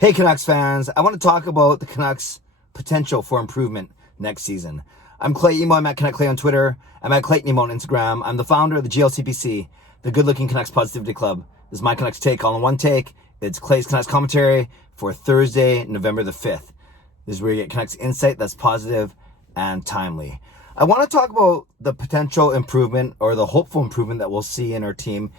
Hey Canucks fans, I want to talk about the Canucks' potential for improvement next season. I'm Clay Emo, I'm at Canuck Clay on Twitter, I'm at Clayton Emo on Instagram. I'm the founder of the GLCPC, the Good Looking Canucks Positivity Club. This is my Canucks take, all in one take. It's Clay's Canucks commentary for Thursday, November the 5th. This is where you get Canucks insight that's positive and timely. I want to talk about the potential improvement or the hopeful improvement that we'll see in our team,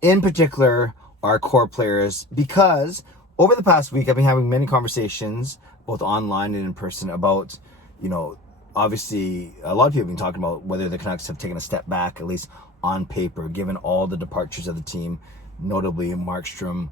in particular our core players, because over the past week, I've been having many conversations, both online and in person, about, obviously, a lot of people have been talking about whether the Canucks have taken a step back, at least on paper, given all the departures of the team, notably Markstrom,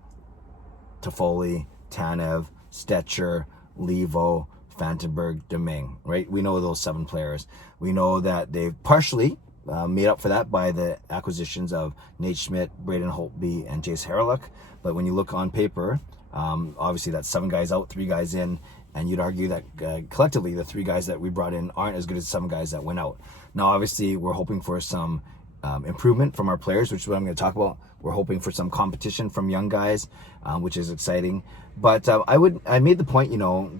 Toffoli, Tanev, Stetcher, Levo, Fantenberg, Domingue, right? We know those 7 players. We know that they've partially made up for that by the acquisitions of Nate Schmidt, Braden Holtby, and Jace Harreluk. But when you look on paper, obviously that's 7 guys out, 3 guys in, and you'd argue that collectively the 3 guys that we brought in aren't as good as 7 guys that went out. Now, obviously, we're hoping for some improvement from our players, which is what I'm going to talk about. We're hoping for some competition from young guys, which is exciting. But I made the point,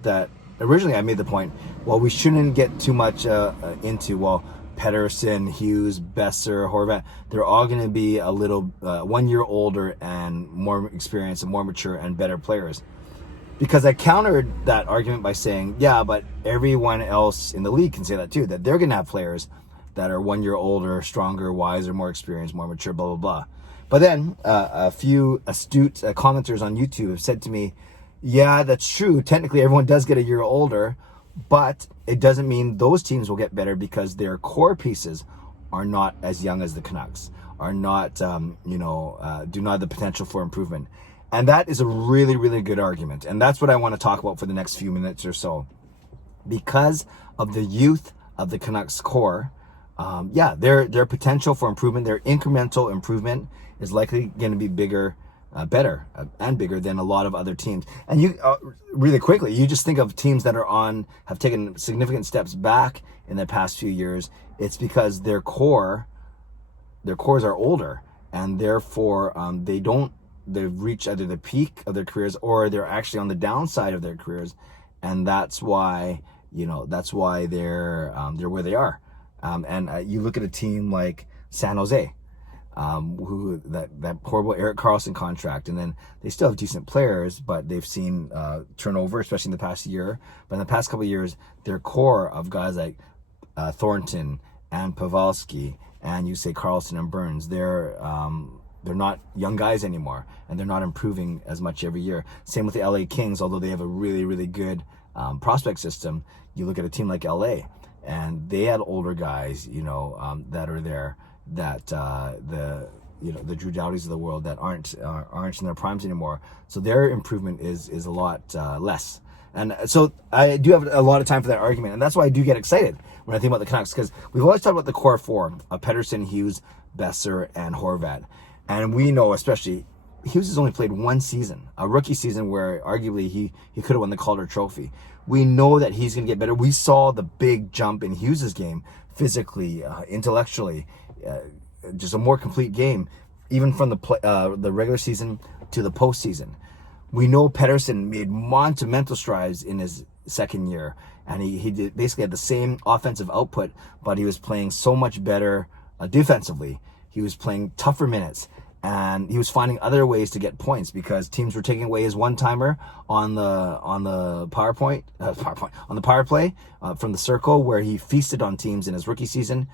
that originally I made the point, we shouldn't get too much into, Pettersson, Hughes, Boeser, Horvat, they're all going to be a little 1 year older and more experienced and more mature and better players. Because I countered that argument by saying, yeah, but everyone else in the league can say that too, that they're going to have players that are 1 year older, stronger, wiser, more experienced, more mature, blah, blah, blah. But then a few astute commenters on YouTube have said to me, yeah, that's true. Technically, everyone does get a year older, but it doesn't mean those teams will get better because their core pieces are not as young as the Canucks, are not, do not have the potential for improvement. And that is a really, really good argument. And that's what I want to talk about for the next few minutes or so. Because of the youth of the Canucks core, their potential for improvement, their incremental improvement is likely going to be better and bigger than a lot of other teams. And you really quickly, you just think of teams that have taken significant steps back in the past few years. It's because their cores are older, and therefore they've reached either the peak of their careers or they're actually on the downside of their careers, and that's why they're where they are. And you look at a team like San Jose, who that horrible Erik Karlsson contract, and then they still have decent players, but they've seen turnover, especially in the past year. But in the past couple of years, their core of guys like Thornton and Pavelski, and you say Karlsson and Burns, they're not young guys anymore, and they're not improving as much every year. Same with the LA Kings, although they have a really, really good prospect system. You look at a team like LA, and they had older guys, that are there, that the Drew Dowdys of the world that aren't in their primes anymore. So their improvement is a lot less. And so I do have a lot of time for that argument, and that's why I do get excited when I think about the Canucks, because we've always talked about the core 4 of Pettersson, Hughes, Boeser, and Horvat. And we know, especially, Hughes has only played 1 season, a rookie season where arguably he could have won the Calder Trophy. We know that he's going to get better. We saw the big jump in Hughes' game, physically, intellectually, just a more complete game, even from the regular season to the postseason. We know Pettersson made monumental strides in his second year, and he basically had the same offensive output, but he was playing so much better defensively. He was playing tougher minutes, and he was finding other ways to get points because teams were taking away his one-timer on the power play from the circle, where he feasted on teams in his rookie season.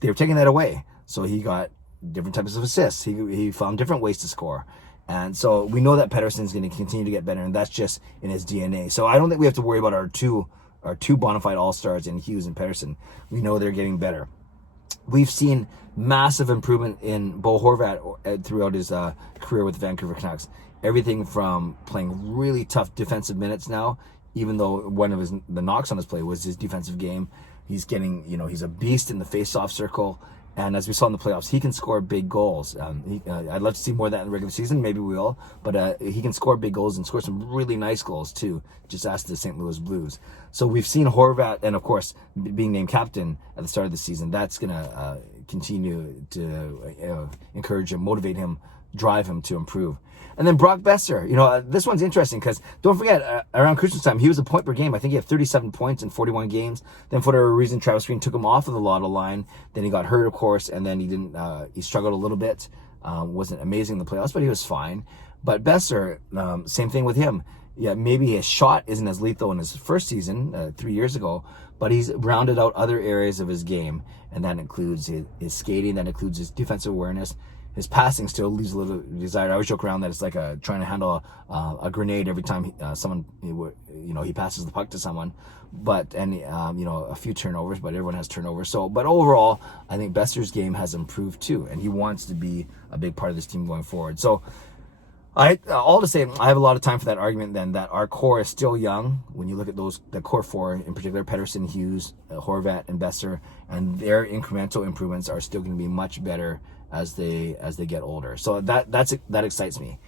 They were taking that away, so he got different types of assists. He found different ways to score, and so we know that Pettersson's going to continue to get better, and that's just in his DNA. So I don't think we have to worry about our two bona fide all-stars in Hughes and Pettersson. We know they're getting better. We've seen massive improvement in Bo Horvat throughout his career with the Vancouver Canucks. Everything from playing really tough defensive minutes now, even though one of the knocks on his play was his defensive game. He's getting, he's a beast in the face-off circle. And as we saw in the playoffs, he can score big goals. I'd love to see more of that in the regular season. Maybe we will. But he can score big goals and score some really nice goals, too. Just ask the St. Louis Blues. So we've seen Horvat, and of course, being named captain at the start of the season, that's going to continue to encourage him, motivate him drive him to improve. And then Brock Boeser, this one's interesting because don't forget, around Christmas time, he was a point per game. I think he had 37 points in 41 games. Then for whatever reason, Travis Green took him off of the lotto line. Then he got hurt, of course, and then he struggled a little bit. Wasn't amazing in the playoffs, but he was fine. But Boeser, same thing with him. Yeah, maybe his shot isn't as lethal in his first season, 3 years ago, but he's rounded out other areas of his game, and that includes his skating, that includes his defensive awareness. His passing still leaves a little desired. I always joke around that it's like trying to handle a grenade every time someone, he passes the puck to someone. But a few turnovers, but everyone has turnovers. So, but overall, I think Boeser's game has improved too, and he wants to be a big part of this team going forward. So, all to say, I have a lot of time for that argument then that our core is still young. When you look at the core four, in particular, Pettersson, Hughes, Horvat, and Boeser, and their incremental improvements are still going to be much better as they get older. So that excites me.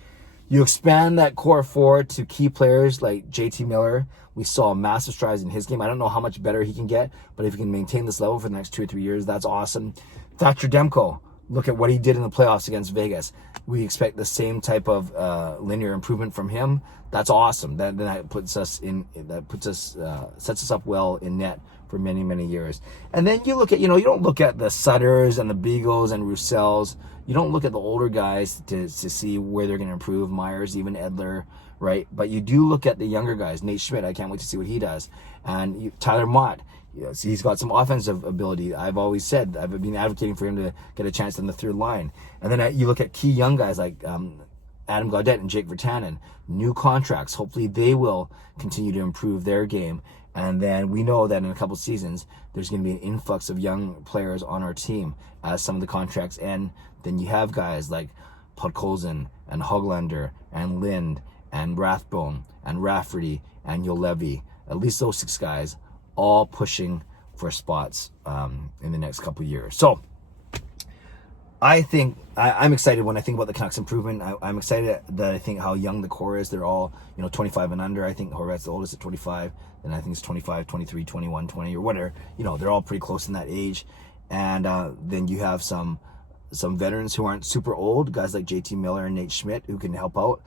You expand that core four to key players like JT Miller. We saw massive strides in his game. I don't know how much better he can get, but if he can maintain this level for the next 2 or 3 years, that's awesome. Thatcher Demko, look at what he did in the playoffs against Vegas. We expect the same type of linear improvement from him. That's awesome. That sets us up well in net for many, many years. And then you look at, you don't look at the Sutters and the Beagles and Roussells. You don't look at the older guys to see where they're going to improve, Myers, even Edler, right? But you do look at the younger guys. Nate Schmidt, I can't wait to see what he does. And Tyler Mott, he's got some offensive ability. I've always said, I've been advocating for him to get a chance on the third line. And then you look at key young guys like Adam Gaudette and Jake Virtanen, new contracts. Hopefully they will continue to improve their game. And then we know that in a couple seasons, there's going to be an influx of young players on our team as some of the contracts end. Then you have guys like Podkolzin and Hoglander and Lind and Rathbone and Rafferty and Juolevi. At least those 6 guys all pushing for spots in the next couple years. So I think I'm excited when I think about the Canucks improvement. I'm excited that I think how young the core is. They're all 25 and under. I think Horvat's the oldest at 25, and I think it's 25, 23, 21, 20 or whatever. They're all pretty close in that age. And then you have some veterans who aren't super old, guys like JT Miller and Nate Schmidt who can help out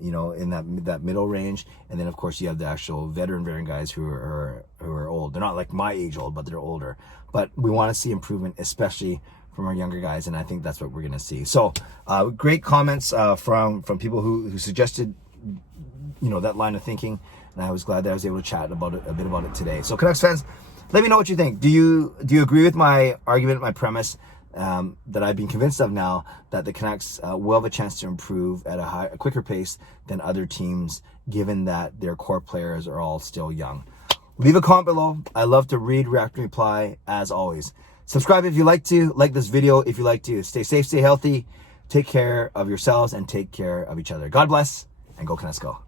in that middle range. And then of course you have the actual veteran guys who are old. They're not like my age old, but they're older. But we want to see improvement, especially from our younger guys, and I think that's what we're going to see. So great comments from people who suggested that line of thinking, and I was glad that I was able to chat a bit about it today. So Canucks fans, let me know what you think. Do you agree with my argument, my premise, that I've been convinced of now, that the Canucks will have a chance to improve at a quicker pace than other teams, given that their core players are all still young? Leave a comment below. I love to read, react, and reply as always. Subscribe if you like to. Like this video if you like to. Stay safe, stay healthy. Take care of yourselves and take care of each other. God bless, and go Canucks go.